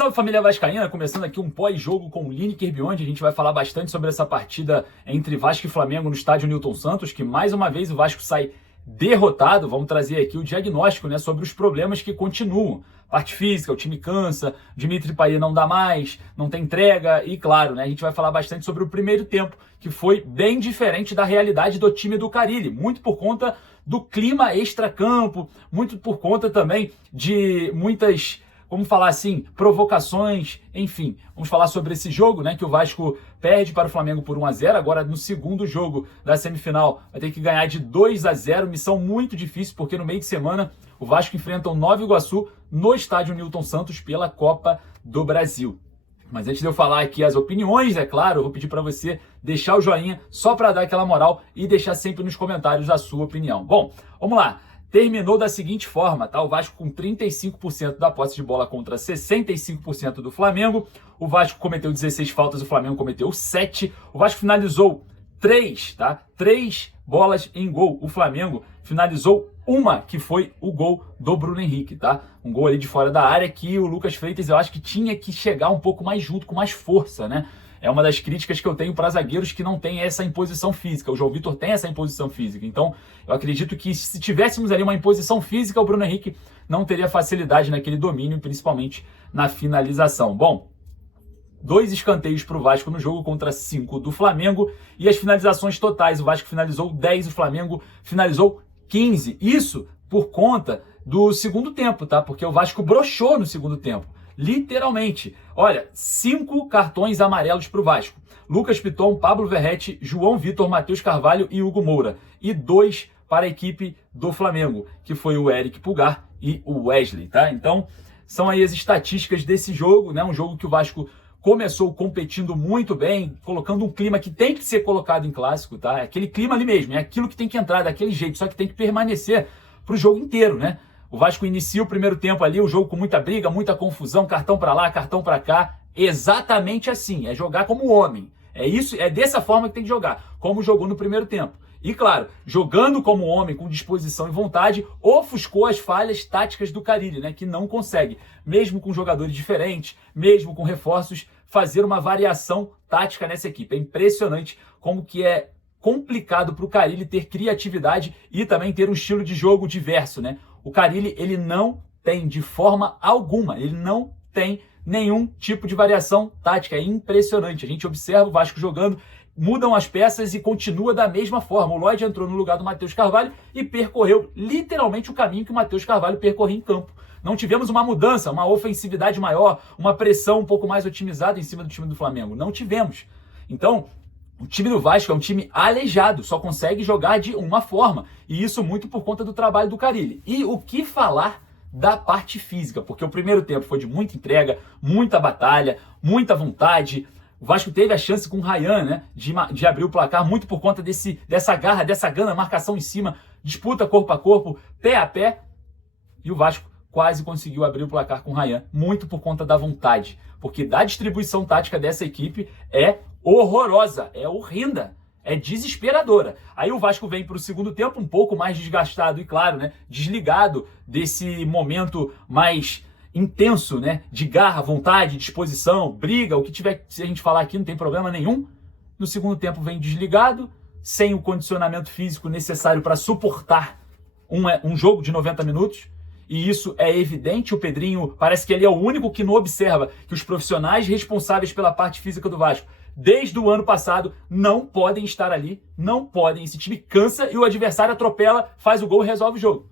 Salve família vascaína, começando aqui um pós-jogo com o Lineker Beyond. A gente vai falar bastante sobre essa partida entre Vasco e Flamengo no estádio Newton Santos, que mais uma vez o Vasco sai derrotado. Vamos trazer aqui o diagnóstico, né, sobre os problemas que continuam. Parte física, o time cansa, Dimitri Payet não dá mais, não tem entrega e, claro, né, a gente vai falar bastante sobre o primeiro tempo, que foi bem diferente da realidade do time do Carille, muito por conta do clima extracampo, muito por conta também de muitas, vamos falar assim, provocações, enfim. Vamos falar sobre esse jogo, né, que o Vasco perde para o Flamengo por 1-0, agora no segundo jogo da semifinal vai ter que ganhar de 2-0, missão muito difícil, porque no meio de semana o Vasco enfrenta o Nova Iguaçu no estádio Newton Santos pela Copa do Brasil. Mas antes de eu falar aqui as opiniões, é claro, eu vou pedir para você deixar o joinha só para dar aquela moral e deixar sempre nos comentários a sua opinião. Bom, vamos lá. Terminou da seguinte forma, tá? O Vasco com 35% da posse de bola contra 65% do Flamengo. O Vasco cometeu 16 faltas, o Flamengo cometeu 7. O Vasco finalizou 3, tá? 3 bolas em gol. O Flamengo finalizou uma, que foi o gol do Bruno Henrique, tá? Um gol ali de fora da área que o Lucas Freitas, eu acho que tinha que chegar um pouco mais junto, com mais força, né? É uma das críticas que eu tenho para zagueiros que não tem essa imposição física. O João Vitor tem essa imposição física. Então, eu acredito que se tivéssemos ali uma imposição física, o Bruno Henrique não teria facilidade naquele domínio, principalmente na finalização. Bom, 2 escanteios para o Vasco no jogo contra 5 do Flamengo. E as finalizações totais, o Vasco finalizou 10, o Flamengo finalizou 15. Isso por conta do segundo tempo, tá? Porque o Vasco broxou no segundo tempo. Literalmente. Olha, 5 cartões amarelos para o Vasco. Lucas Piton, Pablo Verratti, João Vitor, Matheus Carvalho e Hugo Moura. E 2 para a equipe do Flamengo, que foi o Eric Pulgar e o Wesley, tá? Então, são aí as estatísticas desse jogo, né? Um jogo que o Vasco começou competindo muito bem, colocando um clima que tem que ser colocado em clássico, tá? É aquele clima ali mesmo, é aquilo que tem que entrar daquele jeito, só que tem que permanecer para o jogo inteiro, né? O Vasco inicia o primeiro tempo ali, o jogo com muita briga, muita confusão, cartão para lá, cartão para cá. Exatamente assim, é jogar como homem. É isso, é dessa forma que tem que jogar, como jogou no primeiro tempo. E claro, jogando como homem, com disposição e vontade, ofuscou as falhas táticas do Carille, né, que não consegue, mesmo com jogadores diferentes, mesmo com reforços, fazer uma variação tática nessa equipe. É impressionante como que é complicado para o Carille ter criatividade e também ter um estilo de jogo diverso, né? O Carille, ele não tem de forma alguma, ele não tem nenhum tipo de variação tática. É impressionante. A gente observa o Vasco jogando, mudam as peças e continua da mesma forma. O Lloyd entrou no lugar do Matheus Carvalho e percorreu literalmente o caminho que o Matheus Carvalho percorreu em campo. Não tivemos uma mudança, uma ofensividade maior, uma pressão um pouco mais otimizada em cima do time do Flamengo. Não tivemos. Então, o time do Vasco é um time aleijado, só consegue jogar de uma forma. E isso muito por conta do trabalho do Carille. E o que falar da parte física? Porque o primeiro tempo foi de muita entrega, muita batalha, muita vontade. O Vasco teve a chance com o Ryan, né, de abrir o placar, muito por conta dessa garra, dessa gana, marcação em cima, disputa corpo a corpo, pé a pé. E o Vasco quase conseguiu abrir o placar com o Ryan, muito por conta da vontade. Porque da distribuição tática dessa equipe é horrorosa, é horrenda, é desesperadora. Aí o Vasco vem para o segundo tempo um pouco mais desgastado e, claro, né, desligado desse momento mais intenso, né, de garra, vontade, disposição, briga, o que tiver, se a gente falar aqui não tem problema nenhum. No segundo tempo vem desligado, sem o condicionamento físico necessário para suportar um jogo de 90 minutos. E isso é evidente, o Pedrinho parece que ele é o único que não observa que os profissionais responsáveis pela parte física do Vasco, desde o ano passado, não podem estar ali, não podem. Esse time cansa e o adversário atropela, faz o gol e resolve o jogo.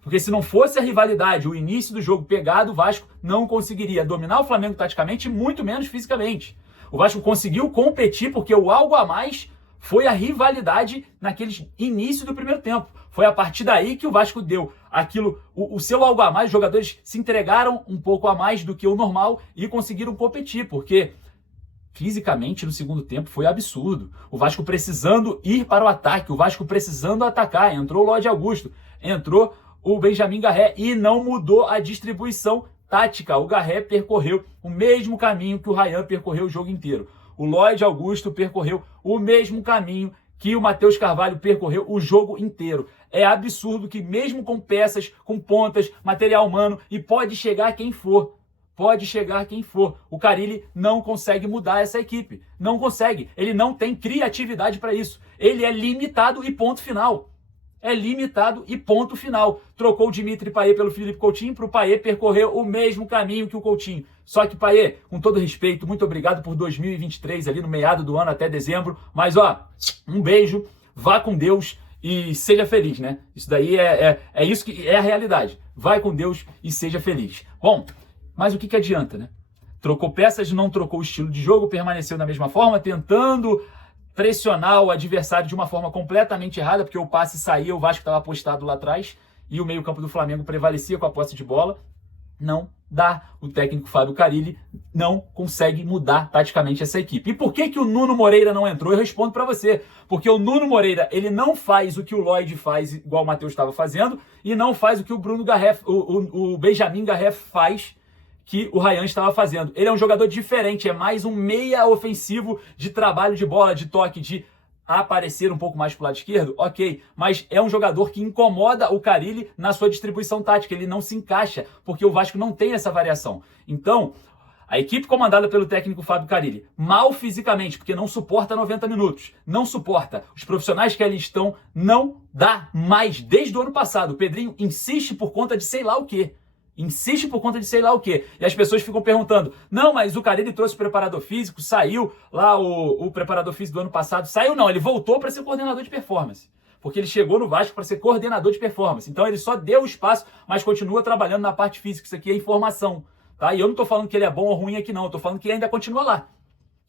Porque se não fosse a rivalidade, o início do jogo pegado, o Vasco não conseguiria dominar o Flamengo taticamente e muito menos fisicamente. O Vasco conseguiu competir porque o algo a mais foi a rivalidade naquele início do primeiro tempo. Foi a partir daí que o Vasco deu aquilo, o seu algo a mais, os jogadores se entregaram um pouco a mais do que o normal e conseguiram competir, porque fisicamente no segundo tempo foi absurdo. O Vasco precisando ir para o ataque, o Vasco precisando atacar. Entrou o Lloyd Augusto, entrou o Benjamin Garré e não mudou a distribuição tática. O Garré percorreu o mesmo caminho que o Ryan percorreu o jogo inteiro. O Lloyd Augusto percorreu o mesmo caminho que o Matheus Carvalho percorreu o jogo inteiro. É absurdo que mesmo com peças, com pontas, material humano, e pode chegar quem for, pode chegar quem for. O Carille não consegue mudar essa equipe. Não consegue. Ele não tem criatividade para isso. Ele é limitado e ponto final. É limitado e ponto final. Trocou o Dimitri Payet pelo Philippe Coutinho para o Payet percorrer o mesmo caminho que o Coutinho. Só que, Payet, com todo respeito, muito obrigado por 2023, ali no meado do ano até dezembro. Mas, um beijo, vá com Deus e seja feliz, né? Isso daí é isso que é a realidade. Vai com Deus e seja feliz. Bom, mas o que adianta, né? Trocou peças, não trocou o estilo de jogo, permaneceu da mesma forma, tentando pressionar o adversário de uma forma completamente errada, porque o passe saía, o Vasco estava apostado lá atrás e o meio-campo do Flamengo prevalecia com a posse de bola. Não dá. O técnico Fábio Carille não consegue mudar taticamente essa equipe. E por que o Nuno Moreira não entrou? Eu respondo para você. Porque o Nuno Moreira, ele não faz o que o Lloyd faz, igual o Matheus estava fazendo, e não faz o que o Bruno Garref, o Benjamin Garref faz, que o Ryan estava fazendo. Ele é um jogador diferente, é mais um meia ofensivo de trabalho de bola, de toque, de aparecer um pouco mais pro lado esquerdo, ok, mas é um jogador que incomoda o Carille na sua distribuição tática, ele não se encaixa, porque o Vasco não tem essa variação. Então, a equipe comandada pelo técnico Fábio Carille, mal fisicamente, porque não suporta 90 minutos, não suporta. Os profissionais que ali estão, não dá mais. Desde o ano passado, o Pedrinho insiste por conta de sei lá o quê. Insiste por conta de sei lá o quê. E as pessoas ficam perguntando, não, mas o Carille trouxe o preparador físico, saiu lá o preparador físico do ano passado. Saiu não, ele voltou para ser coordenador de performance. Porque ele chegou no Vasco para ser coordenador de performance. Então ele só deu espaço, mas continua trabalhando na parte física. Isso aqui é informação. Tá? E eu não estou falando que ele é bom ou ruim aqui não, eu estou falando que ele ainda continua lá.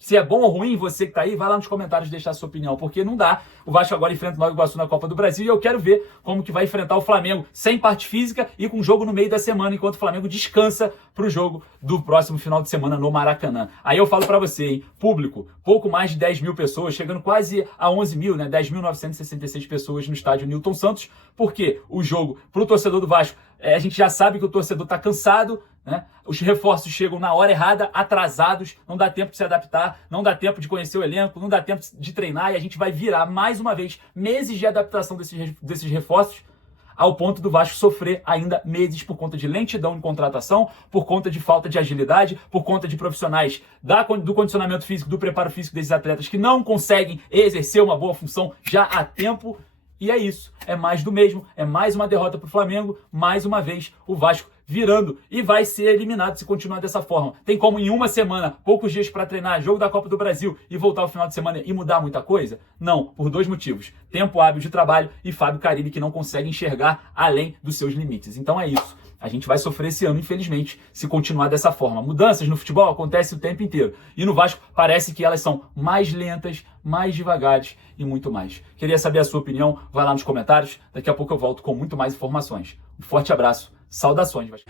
Se é bom ou ruim, você que tá aí, vai lá nos comentários deixar a sua opinião, porque não dá. O Vasco agora enfrenta o Nova Iguaçu na Copa do Brasil e eu quero ver como que vai enfrentar o Flamengo sem parte física e com jogo no meio da semana, enquanto o Flamengo descansa pro jogo do próximo final de semana no Maracanã. Aí eu falo pra você, hein, público, pouco mais de 10 mil pessoas, chegando quase a 11 mil, né, 10.966 pessoas no estádio Newton Santos, porque o jogo pro torcedor do Vasco, a gente já sabe que o torcedor tá cansado, né? Os reforços chegam na hora errada, atrasados, não dá tempo de se adaptar, não dá tempo de conhecer o elenco, não dá tempo de treinar e a gente vai virar, mais uma vez, meses de adaptação desses reforços, ao ponto do Vasco sofrer ainda meses por conta de lentidão em contratação, por conta de falta de agilidade, por conta de profissionais do condicionamento físico, do preparo físico desses atletas que não conseguem exercer uma boa função já há tempo. E é isso, é mais do mesmo, é mais uma derrota para o Flamengo, mais uma vez o Vasco virando e vai ser eliminado se continuar dessa forma. Tem como em uma semana, poucos dias para treinar, jogo da Copa do Brasil e voltar ao final de semana e mudar muita coisa? Não, por dois motivos. Tempo hábil de trabalho e Fábio Carille que não consegue enxergar além dos seus limites. Então é isso. A gente vai sofrer esse ano, infelizmente, se continuar dessa forma. Mudanças no futebol acontecem o tempo inteiro. E no Vasco parece que elas são mais lentas, mais devagares e muito mais. Queria saber a sua opinião? Vai lá nos comentários. Daqui a pouco eu volto com muito mais informações. Um forte abraço. Saudações, Vasco.